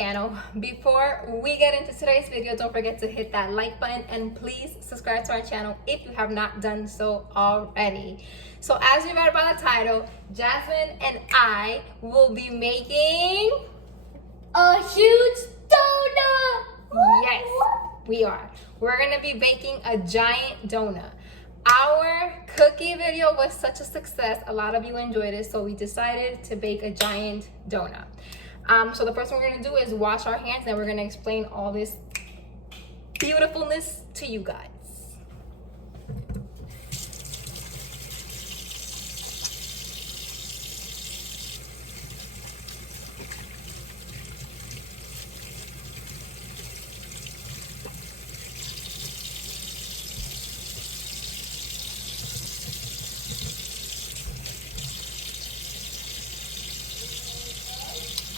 channel. Before we get into today's video, don't forget to hit that like button and please subscribe to our channel if you have not done so already. So as you read by the title, Jasmine and I will be making a huge donut. Yes, we are. We're gonna be baking a giant donut. Our cookie video was such a success. A lot of you enjoyed it, so we decided to bake a giant donut. So the first thing we're gonna do is wash our hands, and we're gonna explain all this beautifulness to you guys.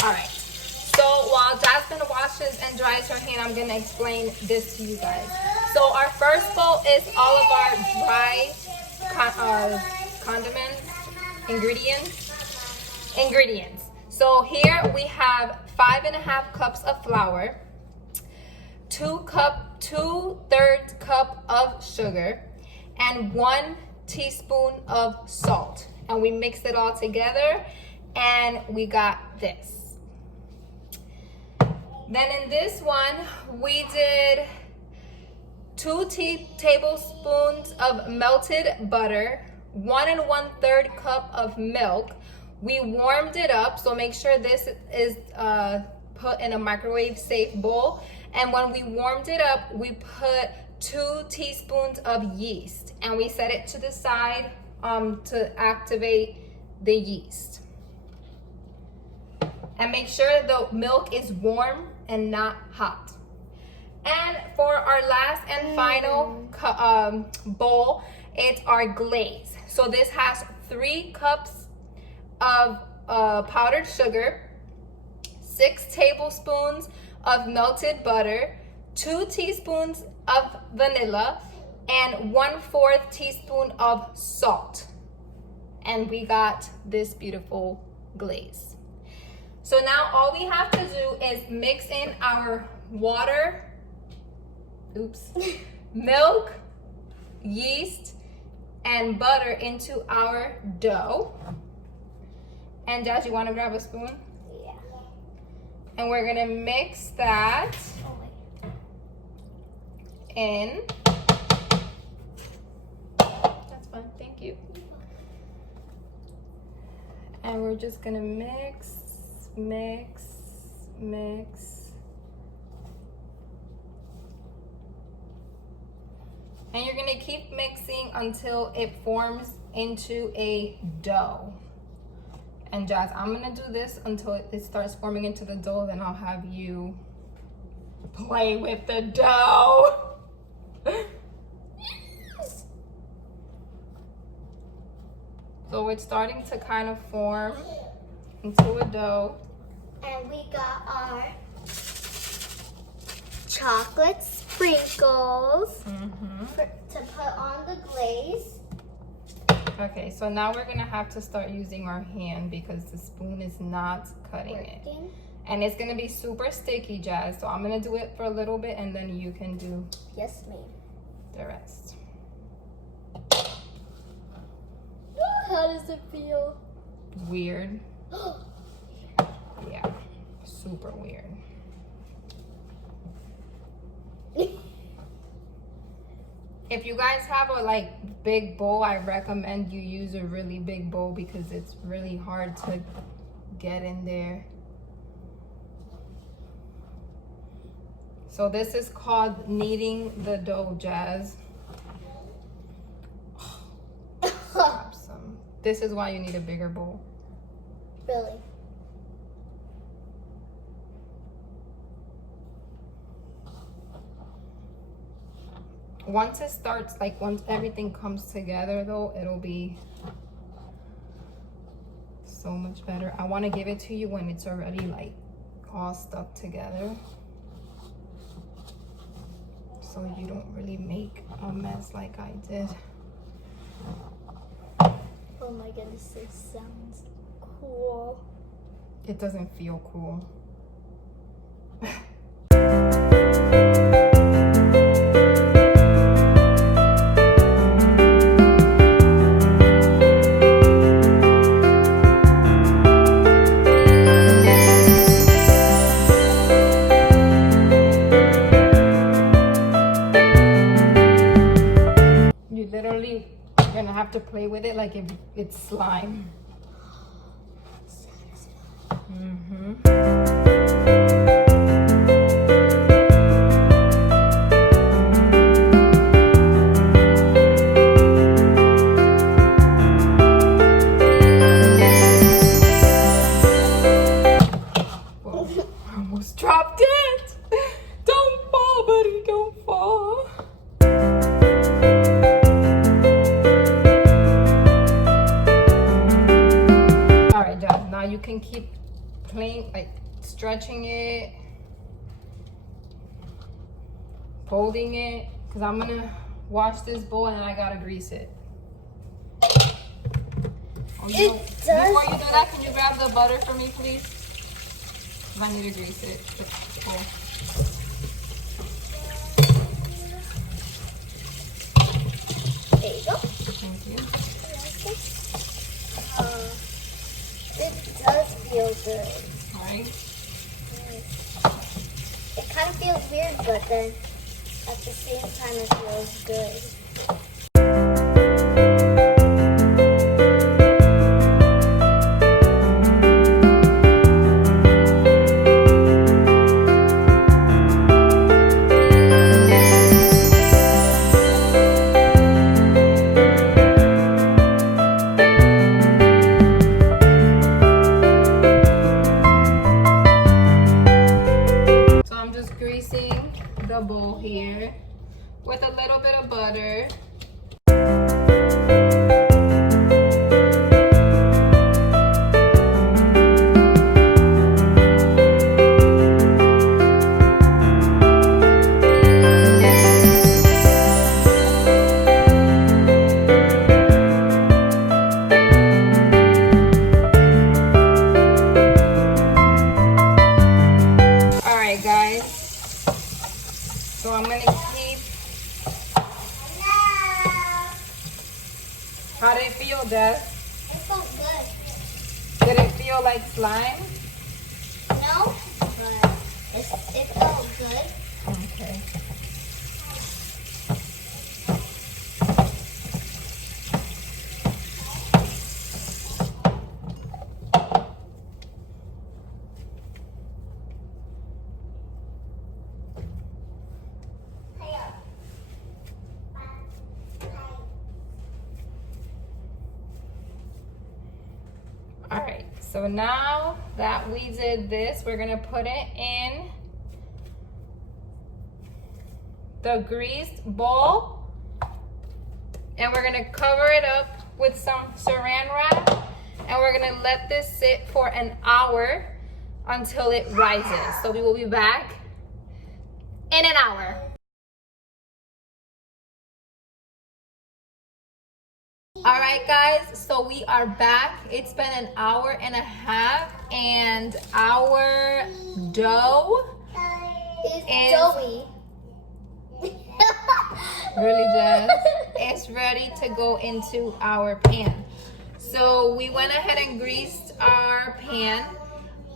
All right, so while Jasmine washes and dries her hand, I'm gonna explain this to you guys. So our first bowl is all of our dry condiments, ingredients. So here we have 5.5 cups of flour, 2/3 cup of sugar, and 1 teaspoon of salt. And we mixed it all together, and we got this. Then in this one, we did 2 tablespoons of melted butter, 1 1/3 cup of milk. We warmed it up, so make sure this is put in a microwave safe bowl. And when we warmed it up, we put 2 teaspoons of yeast, and we set it to the side to activate the yeast. And make sure the milk is warm and not hot. And for our last and final bowl, it's our glaze. So this has 3 cups of powdered sugar, 6 tablespoons of melted butter, 2 teaspoons of vanilla, and 1/4 teaspoon of salt. And we got this beautiful glaze. So now all we have to do is mix in our water, milk, yeast, and butter into our dough. And Jazz, you want to grab a spoon? Yeah. And we're gonna mix that in. That's fine, thank you. And we're just gonna mix. And you're gonna keep mixing until it forms into a dough. And Jazz, I'm gonna do this until it starts forming into the dough, then I'll have you play with the dough. So it's starting to kind of form into a dough. And we got our chocolate sprinkles to put on the glaze. Okay, so now we're gonna have to start using our hand because the spoon is not cutting it. And it's gonna be super sticky, Jazz. So I'm gonna do it for a little bit and then you can do Yes, ma'am. the rest. How does it feel? Weird. Yeah, super weird. If you guys have a big bowl, I recommend you use a really big bowl because it's really hard to get in there. So this is called kneading the dough, Jazz. Grab some. This is why you need a bigger bowl. Really? Once it starts, once everything comes together though, it'll be so much better. I want to give it to you when it's already all stuck together, so you don't really make a mess like I did. Oh my goodness, this sounds cool. It doesn't feel cool. literally gonna have to play with it like if it's slime. Whoa, I almost dropped it. Don't fall, buddy, don't fall. All right, Jazz, now you can keep playing, like stretching it, folding it, because I'm gonna wash this bowl and then I gotta grease it. Oh, you know, before you do that, can you grab the butter for me, please? 'Cause I need to grease it. Yeah. There you go. Thank you. It does feel good. All right. It kind of feels weird, but then at the same time it feels good. So I'm just greasing the bowl here with a little bit of butter. All right, guys. So I'm gonna keep. How did it feel, Des? It felt good. Did it feel like slime? No, but it felt good. Okay. All right, so now that we did this, we're gonna put it in the greased bowl and we're gonna cover it up with some saran wrap and we're gonna let this sit for an hour until it rises. So we will be back in an hour. All right, guys, so we are back. It's been an hour and a half and our dough It's doughy. really just is ready to go into our pan. So we went ahead and greased our pan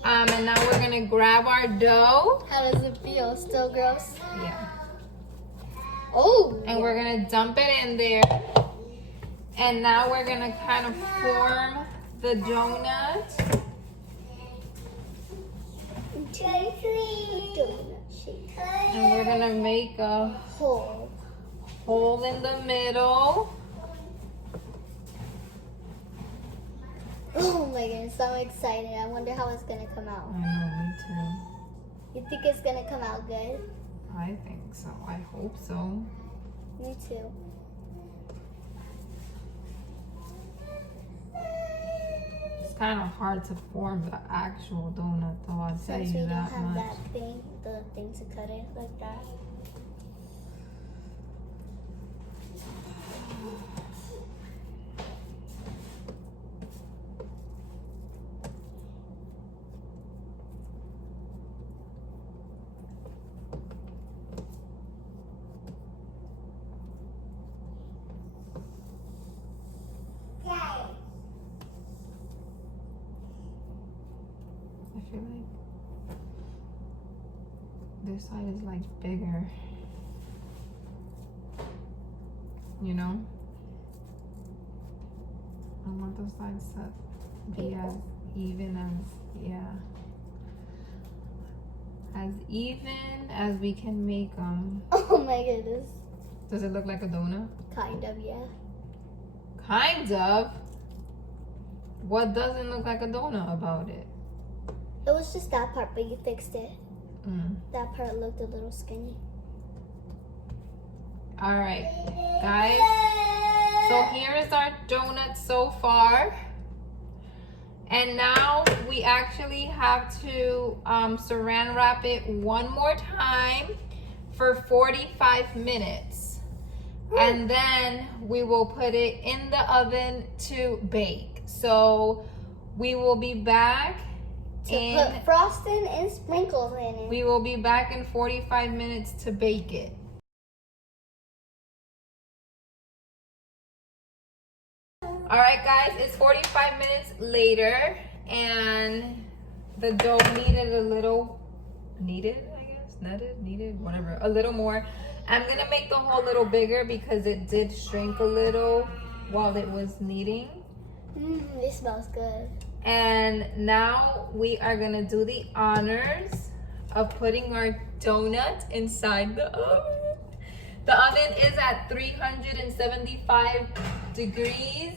and now we're gonna grab our dough. How does it feel? Still gross? Yeah. Oh! And we're gonna dump it in there. And now we're gonna kind of form the donut. Donut shape. And we're gonna make a Hole. hole in the middle. Oh my goodness, I'm excited. I wonder how it's gonna come out. I know, me too. You think it's gonna come out good? I think so. I hope so. Me too. It's kind of hard to form the actual donut, though. I'll tell Since we you don't that have much. that thing, the thing to cut it like that. I feel like this side is like bigger. You know? both sides to be as even as, as even as we can make them. Oh my goodness. Does it look like a donut? Kind of, yeah. Kind of? What doesn't look like a donut about it? It was just that part, but you fixed it. Mm. That part looked a little skinny. All right, guys. So here is our donut so far. And now we actually have to saran wrap it one more time for 45 minutes. And then we will put it in the oven to bake. So we will be back To put frosting and sprinkles in it. We will be back in 45 minutes to bake it. All right, guys, it's 45 minutes later, and the dough needed a little, whatever, a little more. I'm gonna make the hole a little bigger because it did shrink a little while it was kneading. It smells good. And now we are gonna do the honors of putting our donut inside the oven. The oven is at 375 degrees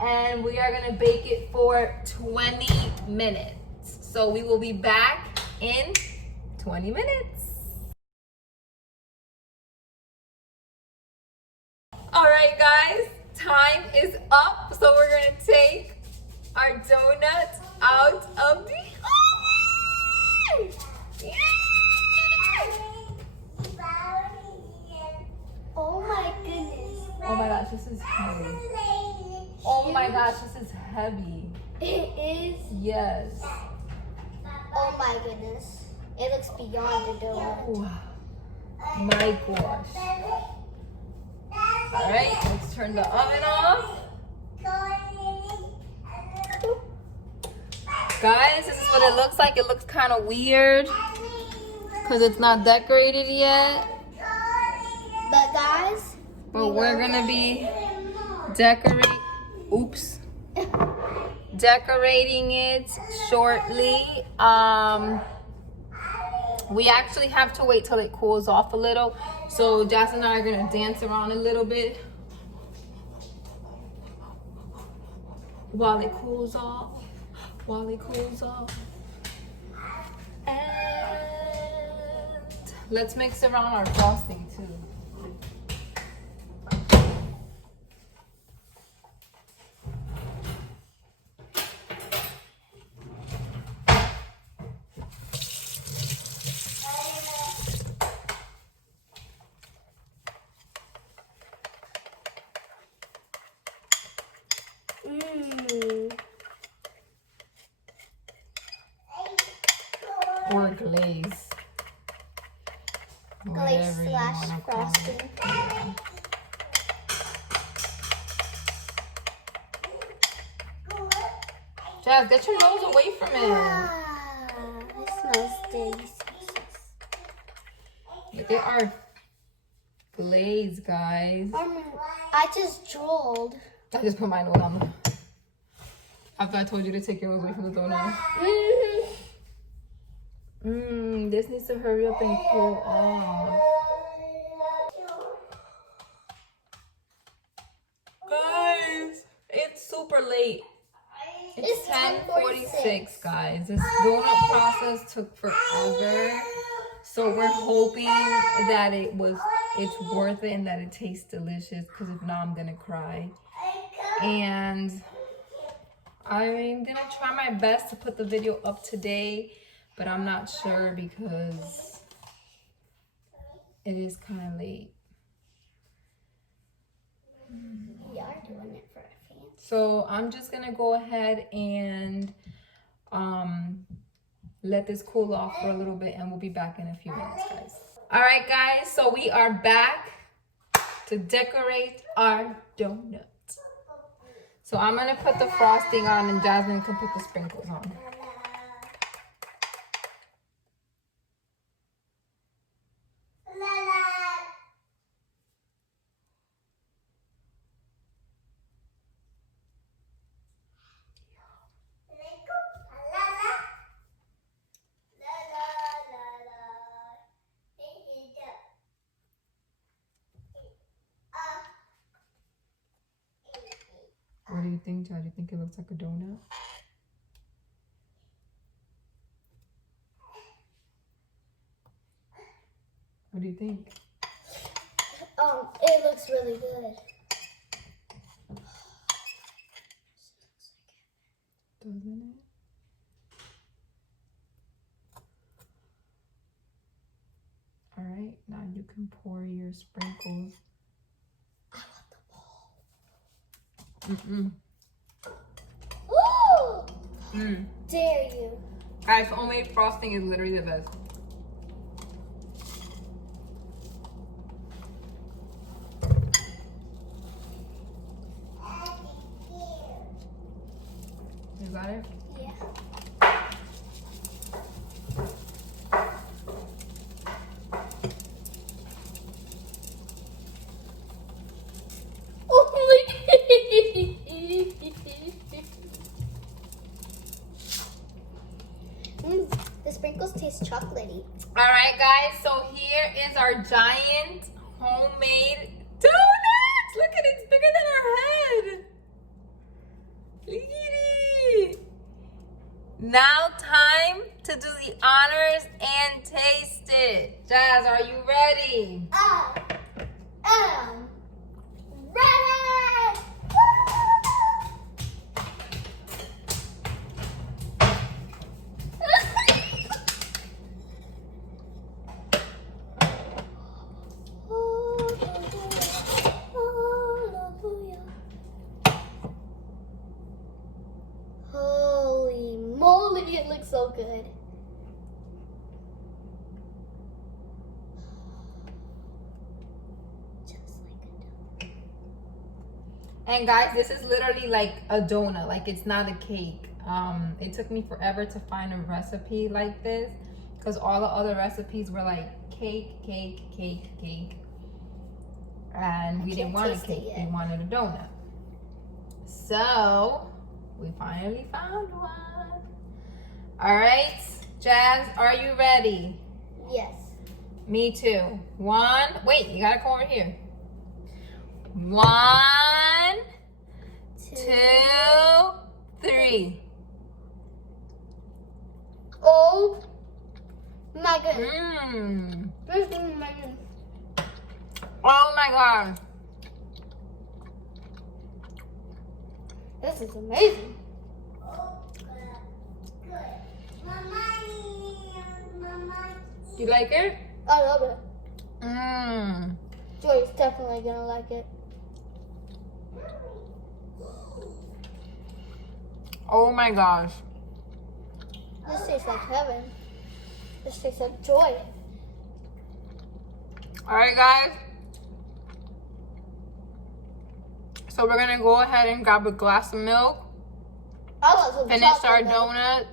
and we are gonna bake it for 20 minutes. So we will be back in 20 minutes. All right, guys, time is up. So we're gonna take our donut out of the oven. Oh my goodness. Oh my gosh, this is heavy. Oh my gosh, this is heavy. It is. Yes. Oh my goodness. It looks beyond the donut. Oh my gosh. All right, let's turn the oven off. Guys, this is what it looks like. It looks kind of weird because it's not decorated yet. But guys, But we're gonna be decorating it shortly. We actually have to wait till it cools off a little. So Jasmine and I are gonna dance around a little bit while it cools off. And let's mix around our frosting too. Or glaze. glaze Whatever you slash wanna call it. frosting. Jazz, get your nose away from it. It smells delicious. They are glaze, guys. I just drooled. I just put my nose on them. After I told you to take your nose away from the donut. This needs to hurry up and cool off. Guys, it's super late. It's 10:46, guys. This donut process took forever. So we're hoping that it's worth it and that it tastes delicious, because if not, I'm gonna cry. And I'm gonna try my best to put the video up today, but I'm not sure because it is kind of late. We are doing it for our fans. So I'm just gonna go ahead and let this cool off for a little bit, and we'll be back in a few minutes, guys. All right, guys, so we are back to decorate our donut. So I'm gonna put the frosting on and Jasmine can put the sprinkles on. you think, Chad? You think it looks like a donut? What do you think? It looks really good. Doesn't it? All right, now you can pour your sprinkles. I want the bowl. Mm. Dare you? Guys, homemade frosting is literally the best. You got it? Yeah. The sprinkles taste chocolatey. All right, guys, so here is our giant homemade donuts. Look at it, it's bigger than our head. Look at it. Now time to do the honors and taste it. Jazz, are you ready? I am ready! Holy moly, it looks so good. Just like a donut. And guys, this is literally like a donut, like it's not a cake. It took me forever to find a recipe like this because all the other recipes were like cake. And we didn't want a cake, we wanted a donut. So we finally found one. All right, Jazz, are you ready? Yes. Me too. Wait, you gotta come over here. 1, 2, 3. Oh my goodness. Mmm. This is amazing. Oh my god. This is amazing. You like it? I love it. Mmm. Joy's definitely gonna like it. Oh my gosh. This tastes like heaven. This tastes like joy. All right, guys. So we're gonna go ahead and grab a glass of milk, I want some finish our chocolate milk. donut,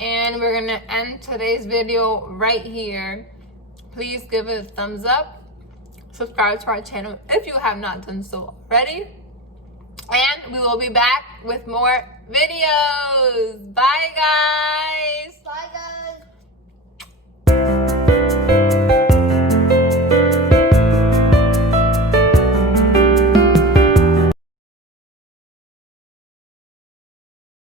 and we're gonna end today's video right here. Please give it a thumbs up. Subscribe to our channel if you have not done so already. And we will be back with more videos. Bye, guys. Bye, guys.